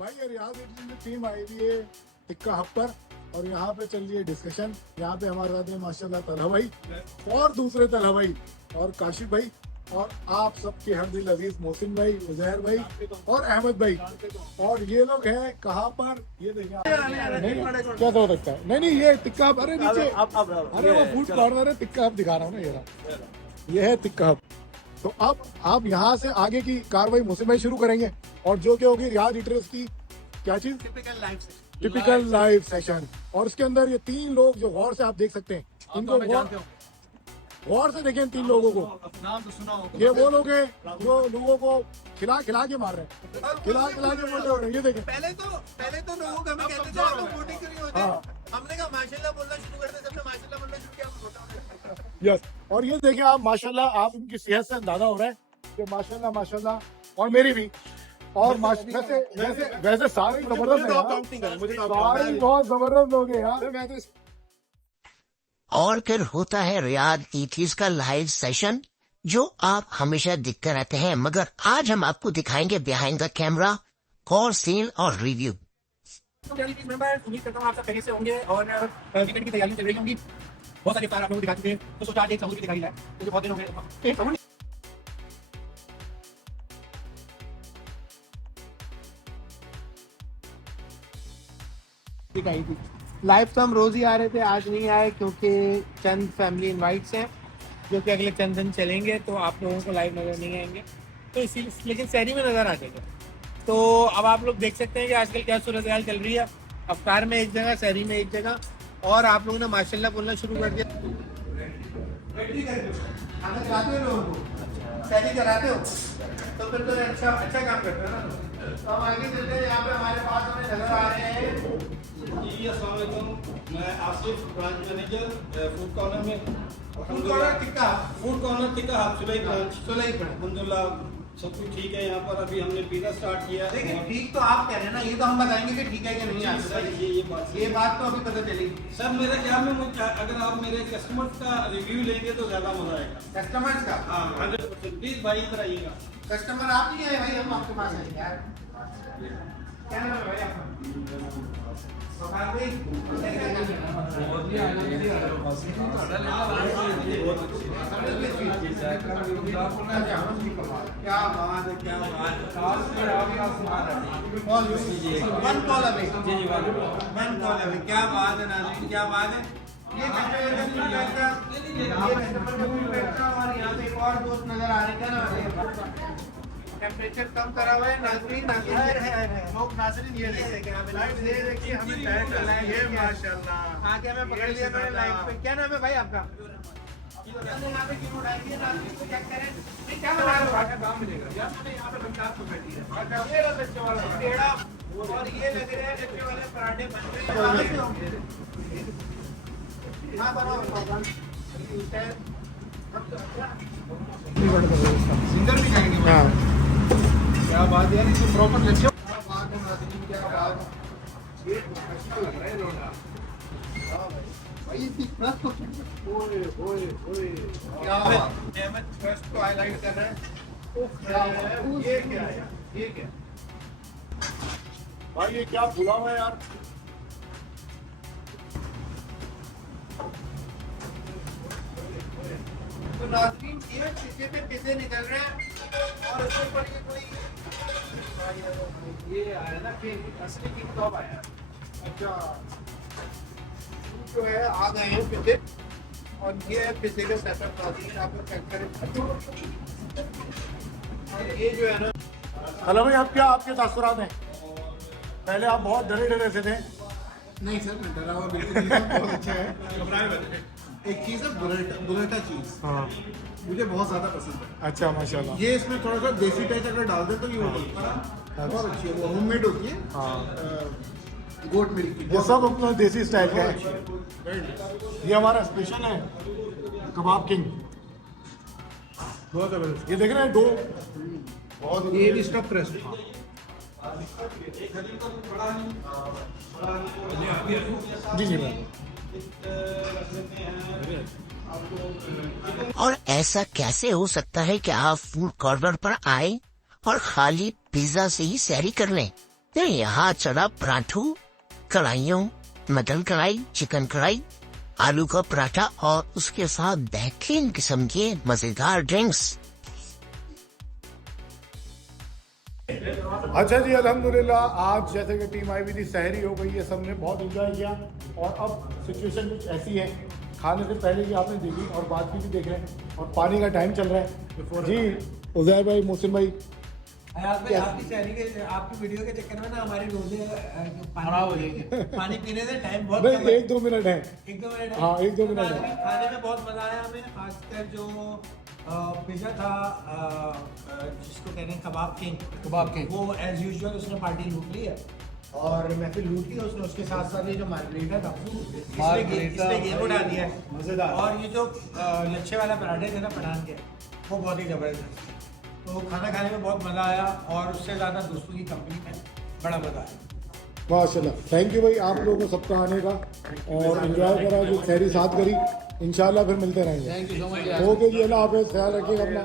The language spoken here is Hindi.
भाई ये रियाज इटली की टीम आई हुई है टिक्का हब पर और यहाँ पे चल रही है डिस्कशन। यहाँ पे हमारे साथ है माशाल्लाह तलहा भाई और दूसरे तलहा भाई और काशिफ भाई और आप सबके हरदिल अजीज मोहसिन भाई, उजैर भाई और अहमद भाई। और ये लोग हैं कहाँ पर, ये देखिए क्या हो सकता है। नहीं नहीं ये टिक्का हब, अरे नीचे अरे वो फूड कॉर्नर है, टिक्का हब दिखा रहा हूँ ना, ये है टिक्का हब। तो अब आप यहाँ से आगे की कार्रवाई मोहसिन भाई शुरू करेंगे और जो क्या होगी रियाज ईटर्स की क्या चीज, टिपिकल लाइव सेशन। और उसके अंदर ये तीन लोग जो गौर से आप देख सकते हैं, इनको गौर से देखें, तीन लोगों को नाम तो सुना हो। ये वो लोग हैं जो लोगों को खिला खिला के मार रहे हैं, खिला खिला के मार रहे हैं। ये देखें, पहले तो लोगों को हमें कहते थे आप लोग वोटिंग क्यों नहीं होते, हमने कहा माशाल्लाह बोलना शुरू कर दे, सबने माशाल्लाह बोलना शुरू किया। यस, और ये देखें आप माशाल्लाह, आप उनकी सेहत से अंदाजा हो रहा है कि माशाल्लाह माशाल्लाह, और मेरी भी। और वैसे सारे जबरदस्त हैं, सारे बहुत जबरदस्त लोग हैं यार। मैं तो और फिर होता है रियाद ईथीज का लाइव सेशन जो आप हमेशा देखते रहते हैं, मगर आज हम आपको दिखाएंगे behind the camera call scene और रिव्यू। उम्मीद करता हूँ आप सब खैरियत से होंगे और वीकेंड की तैयारी चल रही होंगी। बहुत सारे इफ्तार आप लोगों को दिखा चुके हैं, तो सोचा आज एक सहूर की दिखाई जाए, क्योंकि बहुत दिन हो गए एक सहूर दिखाई थी। लाइव तो हम रोज ही आ रहे थे, आज नहीं आए क्योंकि चंद फैमिली इनवाइट्स हैं जो कि अगले चंद दिन चलेंगे, तो आप लोगों को लाइव नजर नहीं आएंगे, तो इसीलिए लेकिन शहरी में नजर आ जाएंगे। तो अब आप लोग देख सकते हैं कि आजकल क्या सूरत हाल चल रही है, अफ्तार में एक जगह, शहरी में एक जगह, और आप लोगों ने माशाल्लाह बोलना शुरू कर दिया। खाना खिलाते हो लोगों को, शहरी कराते हो, तो फिर तो अच्छा काम करते हो ना। तो हम आगे चलते हैं, यहाँ पे हमारे पास हमें नजर आ रहे हैं जी अस्सलाम वालेकुम, मैं Asif branch manager Food Corner में। Food Corner Tikka, Food Corner Tikka Hub Sulai branch. Sulai branch, अल्हम्दुलिल्लाह सब कुछ ठीक है यहाँ पर। अभी हमने पिज़्ज़ा स्टार्ट किया। देखिए ठीक तो आप कह रहे हैं ना, ये तो हम बताएंगे कि ठीक है कि नहीं। सर ये बात तो अभी पता चली सर, मेरे ख्याल में अगर आप मेरे कस्टमर्स का रिव्यू लेंगे तो ज़्यादा मज़ा आएगा। कस्टमर्स का, हाँ 100%। प्लीज़ भाई इधर आइएगा। कस्टमर आप नहीं आए भाई, हम आपके पास आएंगे यार। क्या नाम है भाई आपका? बखार भाई, क्या बात है, क्या बात है, क्या बात है नाज़रीन, क्या बात है। ये और यहाँ पे एक और दोस्त नजर आ रहे हैं, क्या नाम है? टेम्परेचर कम करा हुआ है नाज़रीन, लोग नाज़रीन ये देखिए हमें ये माशाल्लाह आगे हमें पकड़ लिया मैंने लाइव पे। क्या नाम है भाई आपका? यहाँ पे क्यों उड़ाई है नाज़रीन को चेक करें, क्या बना रहे हो? काम मिलेगा यार, मैंने यहाँ पे 50 बैठी है, ये रहा बच्चे वाला पेड़ा, और ये लग रहे हैं बच्चे वाले पराठे बन रहे हैं। हाँ बराबर सिंगर भी जाएंगे। हाँ क्या बात है यार, इसको प्रॉपर लगे। क्या बात है नाज़रीन, क्या बात, ये अच्छा लग रहा है रोना। हां भाई इतनी फर्स्ट ओए ओए ओए क्या बात, अहमद फर्स्ट को हाईलाइट कर रहा है। ओ क्या है ये, क्या है ये, क्या भाई ये क्या भुला हुआ है यार। तो नाज़रीन ये पीछे पे पिज़्ज़े निकल रहे हैं, और उसके ऊपर ये कोई ये आया ना कि असली किंग कब आया। अच्छा जो है आ गए हैं पिज़्ज़े, और ये है पिज़्ज़े का सेटअप नाज़रीन, आप लोग चेक करें। और ये जो है ना, हेलो भाई, आप क्या आपके तासुरात हैं? पहले आप बहुत डरे से थे। नहीं सर मैं डरा हुआ बिल्कुल नहीं, बहुत अच्छा है। एक चीज़ है बुरेटा चीज़, हाँ मुझे बहुत ज़्यादा पसंद है। अच्छा माशाल्लाह। ये इसमें थोड़ा सा देसी टच अगर डाल दे तो ये बहुत अच्छी है, वो होममेड होती है। हाँ गोट मिल्क की, ये सब अपना देसी स्टाइल का है। ये हमारा स्पेशल है कबाब किंग, बहुत जबरदस्त। ये देख रहे हैं दो, बहुत ये भी स्टफ क्रस्ट। जी जी मैम। और ऐसा कैसे हो सकता है कि आप फूड कॉर्नर पर आए और खाली पिज्जा से ही सैरी कर लें? तो यहाँ चला पराठू, कढ़ाइयों, मटन कढ़ाई, चिकन कढ़ाई, आलू का पराठा और उसके साथ बेहतरीन किस्म के मजेदार ड्रिंक्स। अच्छा जी, अल्हम्दुलिल्लाह आज जैसे कि टीम आई हुई थी, सहरी हो गई है, सबने बहुत एंजॉय किया। और अब सिचुएशन कुछ ऐसी है, खाने से पहले की आपने देखी और बाद की भी देख रहे हैं, और पानी का टाइम चल रहा है जी। उजैर भाई, मोहसिन भाई, आपकी सहरी के, आपकी वीडियो के चक्कर में ना हमारी रोजे खराब हो जाएंगे। पानी पीने से टाइम बहुत नहीं, कम है। 1-2 मिनट है। 1-2 मिनट है। हाँ, 1-2 मिनट है। खाने में बहुत मजा आया हमें, खासकर जो पिज्जा था, जिसको कहते हैं कबाब किंग, वो एज यूजुअल उसने पार्टी लूट ली है और महफिल लूट ली उसने। उसके साथ साथ ये जो मार्गरीटा था, इसने गेम उड़ा दिया है, मजेदार। और ये जो लच्छे वाला पराठे थे ना पठान के, वो बहुत ही जबरदस्त। तो खाना खाने में बहुत मजा आया और उससे ज्यादा दोस्तों की कंपनी में बड़ा मजा आया। माशाल्लाह, थैंक यू भाई आप लोगों को सबका आने का और एंजॉय करा, जो सहरी साथ करी। इंशाल्लाह फिर मिलते रहेंगे। ओके जी, अल्लाह हाफिज़, ख्याल रखिएगा अपना।